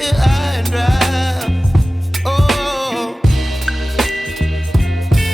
here high and dry. Oh,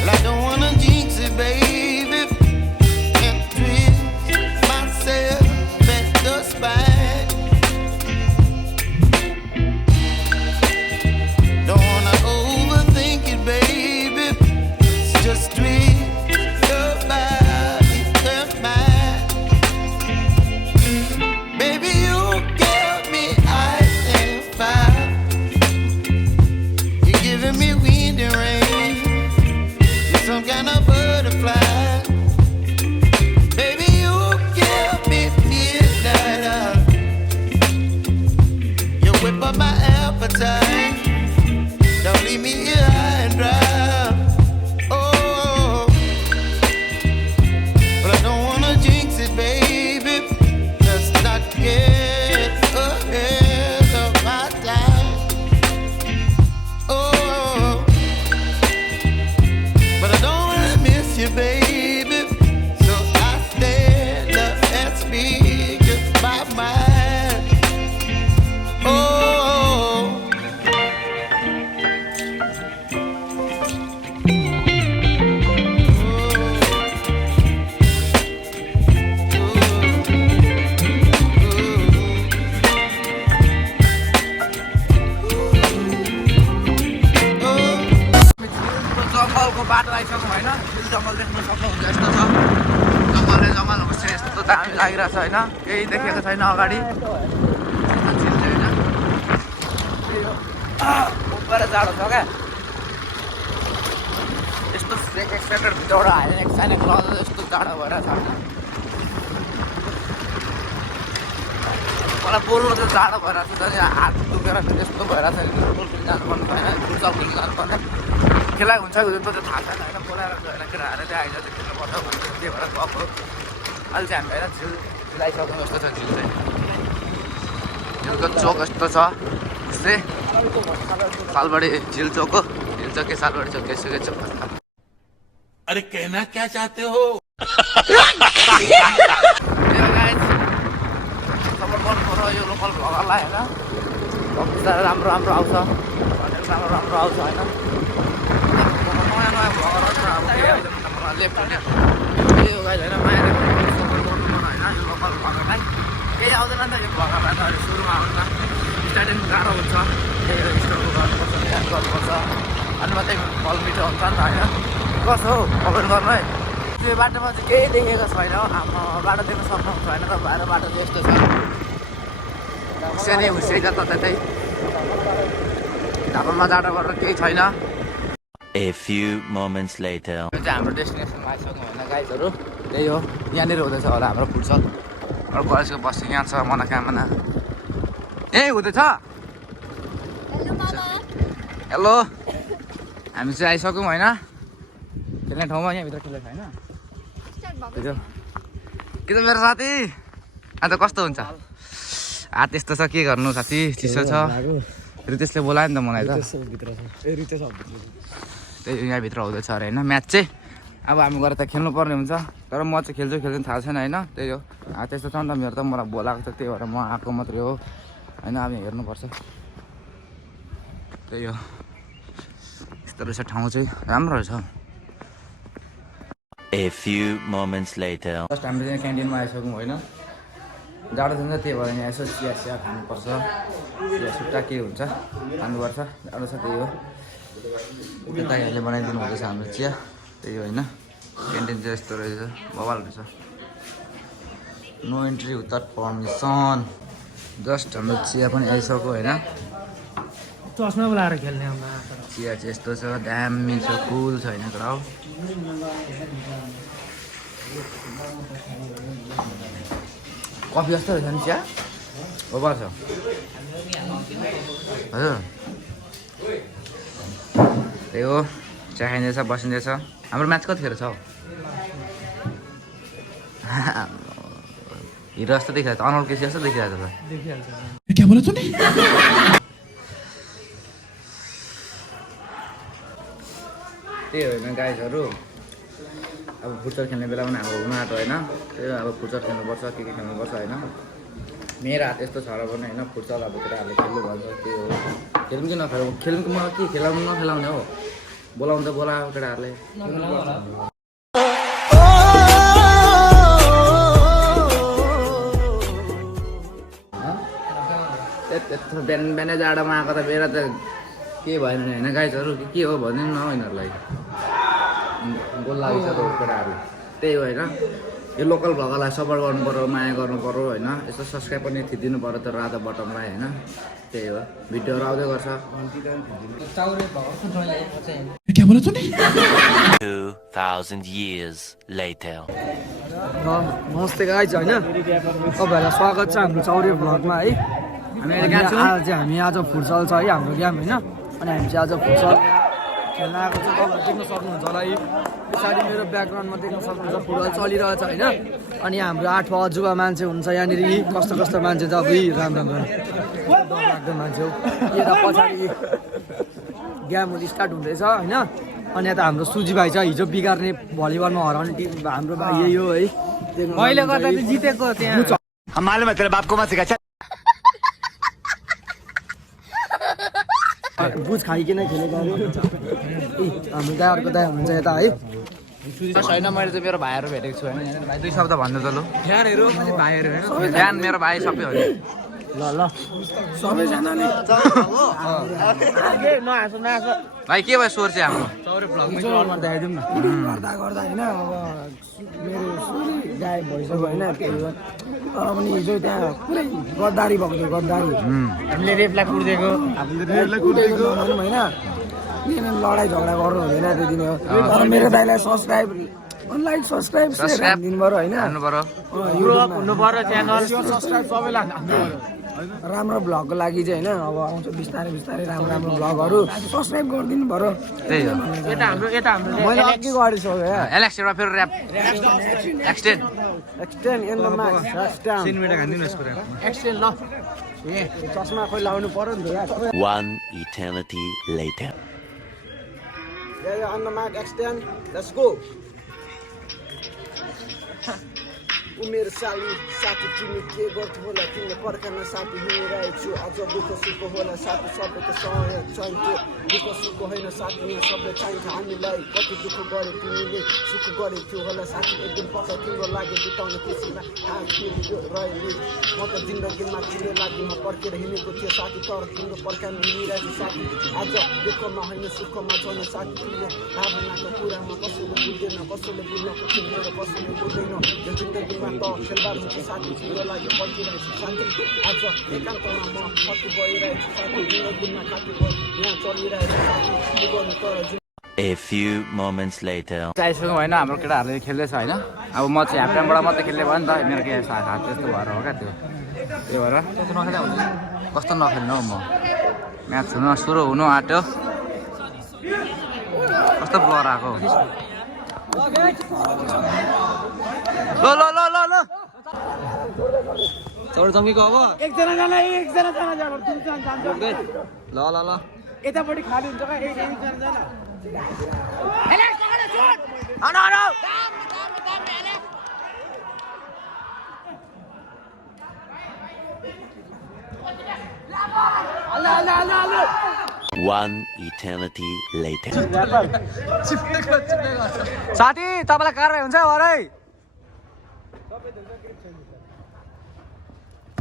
well, I don't wanna jinx it, baby, and twist myself at the spine. Don't wanna overthink it, baby. It's just twist your body and mine. Baby, you give me ice and fire. You're giving me wind and rain. You're some kind of butterfly. Baby, you give me midnight. You whip up my appetite. Don't leave me here high and dry. Oh, but I don't wanna jinx it, baby. Let's not get ahead of my time. Oh, but I don't wanna miss you, baby. So I stand up and speak just my mind. Oh. जङ्गलको बाटो आइसक्यौँ होइन फेरि जङ्गल देख्न सक्नुहुन्छ यस्तो छ जङ्गलले जङ्गल बस्छ यस्तो दामी लागिरहेको छ होइन केही देखेको छैन अगाडि उपर जाडो छ क्या यस्तो एक्सपेक्टेड भित्रबाट हाल्ने एक्साइनेक लज यस्तो जाडो भइरहेको छ मलाई बोल्नु त जाडो भइरहेको छ तर हात दुखेर फेरि यस्तो भइरहेको छ फुटबल खेल्न जानुपर्ने होइन फुटबल खेल्न जानुपर्ने खेला हुन्छ कि हुँदैन त थाहा छैन होइन बोलाएर होइन केटाहरूले चाहिँ आइज खेल्नुपर्छ भन्छ त्यही भएर गएको अहिले चाहिँ हामी होइन झिल झिलाइसक्नु जस्तो छ झिल चाहिँ झिलको चोक यस्तो छ यस्तै सालबारी झिल चोक हो झिल चोक के सालबारी चोक यसुकै चोक अरे कहना क्या चाहते हो सपोर्ट गर्नु पर्यो यो लोकल भ्लगरलाई होइन राम्रो राम्रो आउँछ राम्रो राम्रो आउँछ होइन नयाँ नयाँ भ्लगरहरू लेफ्ट हुने यो गाइज होइन माया सपोर्ट गर्नु पर्यो होइन यो लोकल भ्लगरलाई केही आउँदैन नि त यो भ्लगरलाई त अहिले सुरुमा आउँदैन स्टार्टिङ गाह्रो हुन्छ त्यही स्टोरको गर्नुपर्छ ध्यान गर्नुपर्छ अनि मात्रै फल मिठो हुन्छ नि त होइन कसो हौ कमेन्ट गर्नु है त्यो बाटोमा चाहिँ केही देखेको छैन हाम्रो बाटो देख्न सक्नुहुन्छ होइन त बाहिर बाटो चाहिँ यस्तो छ हुस्यानी हुस्याइ जताततै ढापामा जाँदा गरेर केही छैन A few moments later. यो चाहिँ हाम्रो डेस्टिनेसनमा आइसक्यौँ होइन गाइजहरू त्यही हो यहाँनिर हुँदैछ होला हाम्रो फुटसल अरू कलेजको बस यहाँ छ मनोकामना ए हुँदैछ हेलो हामी चाहिँ आइसक्यौँ होइन खेल्ने ठाउँमा यहाँभित्र खेलेको होइन के त मेरो साथी अन्त कस्तो हुन्छ हात यस्तो छ के गर्नु साथी चिसो छ रितेशले बोलायो नि त मलाई त त्यही यहाँभित्र हुँदैछ अरे होइन म्याच चाहिँ अब हामी गएर त खेल्नुपर्ने हुन्छ तर म चाहिँ खेल्छु थाहा छैन होइन त्यही हो त्यस्तो छ नि त मेरो त मलाई बोलाएको छ त्यही भएर म आएको मात्रै हो होइन अब हेर्नुपर्छ त्यही हो यस्तो रहेछ ठाउँ चाहिँ राम्रो रहेछ A few moments later. First हामीले चाहिँ क्यान्टिनमा आइसक्यौँ होइन जाडो छ त्यही भएर यहाँ यसो चिया चिया खानुपर्छ चिया सुट्टा के हुन्छ खानुपर्छ जाडो छ त्यही हो दाइहरूले बनाइदिनु हुँदैछ हाम्रो चिया त्यही होइन क्यान्टिन चाहिँ यस्तो रहेछ बवाल रहेछ no entry without permission just हाम्रो चिया पनि आइसक्यो होइन चस्मा बोलाएर खेल्ने चिया चाहिँ यस्तो छ दामी छ कुल छ होइन तर कफी जस्तो रहेछ नि चिया बवाल छ हजुर त्यही हो चिया खाइँदैछ बसिँदैछ हाम्रो म्याच कतिखेर छ हौ हिरो जस्तो देखिरहेको छ अनल केसी जस्तो देखिरहेको छ क्या बोला तूने त्यही होइन गाइजहरू अब फुटबल खेल्ने बेला पनि हाम्रो हुनु आँटो होइन त्यही अब फुटबल खेल्नुपर्छ के खेल्नुपर्छ होइन मेरो हात यस्तो छ र पनि होइन फुटसल अब केटाहरूले खेल्नु भन्छ त्यो हो खेल्नु कि नखेल खेल्नुको मलाई के खेलाउनु नखेलाउने हो बोलाउँदा बोलायो केटाहरूले त्यत्रो बिहान बिहानै जाडोमा आएको त बेला त के भएन नि होइन गाइजहरू के हो भनिदिनु न यिनीहरूलाई गोल लागिसक्यो केटाहरू त्यही हो होइन यो लोकल भ्लगरलाई सपोर्ट गर्नु पऱ्यो माया गर्नु पऱ्यो होइन यस्तो सब्सक्राइब पनि थिचिदिनु पऱ्यो त रातो बटमलाई होइन त्यही हो भिडियोहरू आउँदै गर्छ क्या बोला तूने 2000 years later. नमस्ते गाइज होइन तपाईँहरूलाई स्वागत छ हाम्रो चौरे भ्लगमा है हामी आज फुटसल छ है हाम्रो गेम होइन अनि हामी चाहिँ आज फुटसल खेल्न आएको छ तपाईँहरू देख्न सक्नुहुन्छ होला है पछाडि मेरो ब्याकग्राउन्डमा देख्न सक्नुहुन्छ फुटबल चलिरहेछ होइन अनि हाम्रो 8 अजुबा मान्छे हुन्छ यहाँनिर कस्तो कस्तो मान्छे छ अब राम्रो डरलाग्दो मान्छे हो यता पछाडि गेमहरू स्टार्ट हुँदैछ होइन अनि यता हाम्रो सुजी भाइ छ हिजो बिगार्ने भलिबलमा हराउने टिम हाम्रो भाइ यही हो है मैले गर्दा त जितेको त्यहाँ मालूम है तेरे बाप को मत सिखा बुझ खाइकन खेलेको हाम्रो दाइहरूको दाइ हुन्छ यता है छैन मैले चाहिँ मेरो भाइहरू भेटेको छु होइन यहाँनिर भाइ 2 शब्द भन्नु त लु फ्यानहरू भाइहरू होइन फ्यान मेरो भाइ सबै हो नि ल सबैजनाले भाइ के भयो स्वर चाहिँ हाम्रो चौरे भ्लगमा देखाइदिउँ न गर्दा गर्दा होइन अब मेरो सुरी गायब भइसक्यो होइन त्यही हो तर पनि हिजो त्यहाँ पुरै गद्दारी भएको थियो गद्दारी हामीले रेपलाई कुर्दिएको होइन किन लडाइँ झगडा गर्नु हुँदैन त्यति नै हो तर मेरो दाइलाई सब्सक्राइब लाइक सब्सक्राइब दिनु पऱ्यो होइन हुनु पर्यो च्यानल सब्सक्राइब सबैलाई राम्रो भ्लगको लागि चाहिँ होइन अब आउँछ बिस्तारै बिस्तारै राम्रो राम्रो भ्लगहरू सब्सक्राइब गरिदिनु पऱ्यो त्यही हो यता हाम्रो मैले अघि गरिसकेँ एलेक्समा फेरि rap extend in the Max extend ल चस्मा खोइ लाउनु पर्यो नि त यार One eternity later. on the mark extend let's go उमेर साली साथी तिमी के गर्छु होला तिमीले पर्खाना साथी हिँडिरहेको छु अझ दुःख सुख होला साथी सबैको सहयोग चाहिन्छ दुःख सुख होइन साथी यहाँ सबै चाहिन्छ हामीलाई कति दुःख गर्यो तिमीले सुख गरेको थियो होला साथी एक दिन पछि तिम्रो लागि बिताउने खुसीमा रह्यो म त जिन्दगीमा तिम्रो लागि म पर्खेर हिँडेको थियो साथी तर तिम्रो पर्खाना हिँडिरहेको साथी आज दुःखमा होइन सुखमा छैन साथी तिम्रो भावनाको कुरामा कसैले बुझ्दैन कसैले बुझ्न खोज्दैन मेरो कसैले बुझ्दैन यो जिन्दगीमा खेलबार हुन्छ साथी तिम्रो लागि पर्खिरहेको छु साथी आज एकान्तमा म खती गइरहेको छु साथी जिन्दगीमा खाती यहाँ चलिरहेको साथी के गर्नु तर A few moments later. आइसक्यौँ होइन हाम्रो केटाहरूले खेल्दैछ होइन अब म चाहिँ हाफ टाइमबाट मात्रै खेल्ने भयो नि त मेरो के हात त्यस्तो भएर हो क्या त्यो भएर नखेल्दा हुन्छ कस्तो नखेल्नु हौ म म्याच हुन सुरु हुनु आँट्यो कस्तो ब्लर आएको ल ल ल ल ल चौर चम्कीको अब एकजना जान ल ल ल यतापट्टि खाली हुन्छ क्या एकजना जान One eternity later. साथी तपाईँलाई कारवाही हुन्छ अरे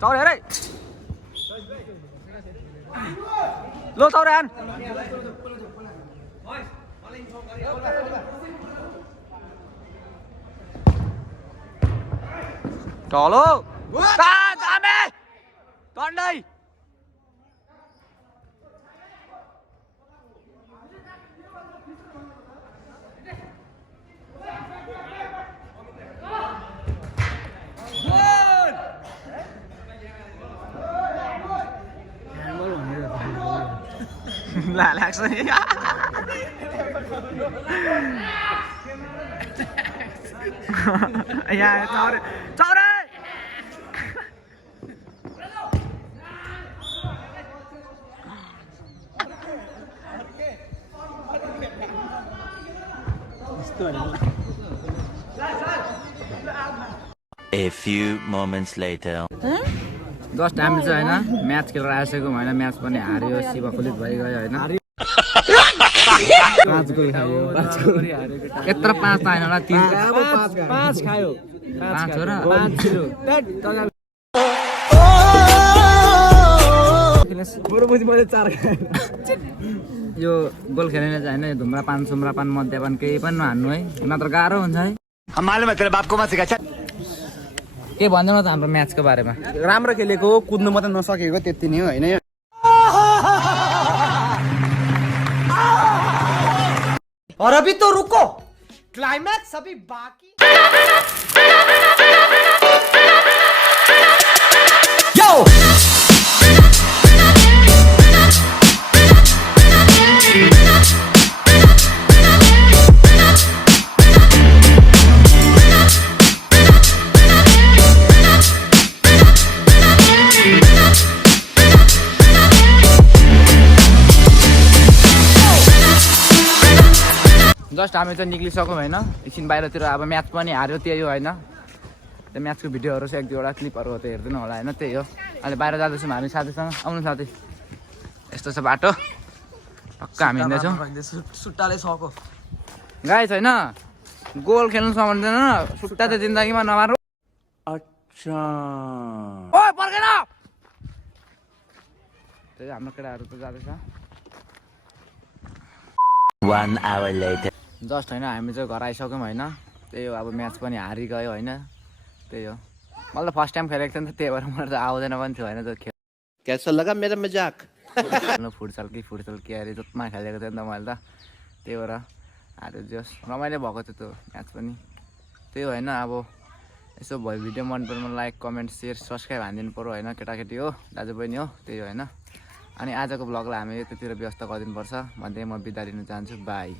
चौरे अरे लो चौरे आन चलो टन्डै ला लाग्छ नि यहाँ Chaure Chaure A few moments later. Just हामी चाहिँ होइन म्याच खेलेर आइसक्यौँ होइन म्याच पनि हार्यो शिवफलित भइगयो होइन यत्रो 5 त होइन होला 3 5 खायो 5 हो र 5 किलो मैले 4 खाएँ यो गोल खेल्ने चाहिँ होइन धुम्रापान सुम्रापान मद्यपान केही पनि नहान्नु है नत्र गाह्रो हुन्छ है हम मालूम है तेरे बाप को मत सिखा चल के भन्दैनौ त हाम्रो म्याचको बारेमा राम्रो खेलेको कुद्नु मात्रै नसकेको त्यति नै हो होइन और अभी तो रुको क्लाइमैक्स अभी बाकी यो जस्ट हामी चाहिँ निक्लिसक्यौँ होइन एकछिन बाहिरतिर अब म्याच पनि हार्यो त्यही हो होइन त्यो म्याचको भिडियोहरू चाहिँ 1-2 क्लिपहरू हो त्यो हेर्दैन होला होइन त्यही हो अहिले बाहिर जाँदैछौँ हामी साथीसँग आउनु साथी यस्तो छ बाटो टक्क हामी हिँड्दैछौँ सुट्टाले सको गाई छैन गोल खेल्नु सक्दैन सुट्टा त जिन्दगीमा नमार्नु अच्छा ओइ पर्खेन त्यही हाम्रो केटाहरू त जाँदैछ 1 hour later जस्ट होइन हामी चाहिँ घर आइसक्यौँ होइन त्यही हो अब म्याच पनि हारिगयो होइन त्यही हो मैले त फर्स्ट टाइम खेलेको थिएँ नि त त्यही भएर मलाई त आउँदैन पनि थियो होइन त्यो खेल कैसा लगा मेरा मजाक फुटसल के अरे जसमा खेलेको थिएँ नि त मैले त त्यही भएर हार्यो जस रमाइलो भएको थियो त्यो म्याच पनि त्यही हो होइन अब यसो भयो भिडियो मन परेमा लाइक कमेन्ट सेयर सब्सक्राइब हानिदिनु पऱ्यो होइन केटाकेटी हो दाजुबहिनी हो त्यही हो होइन अनि आजको भ्लगलाई हामी त्यतिर व्यस्त गरिदिनुपर्छ भन्दै म बिदा लिन चाहन्छु बाई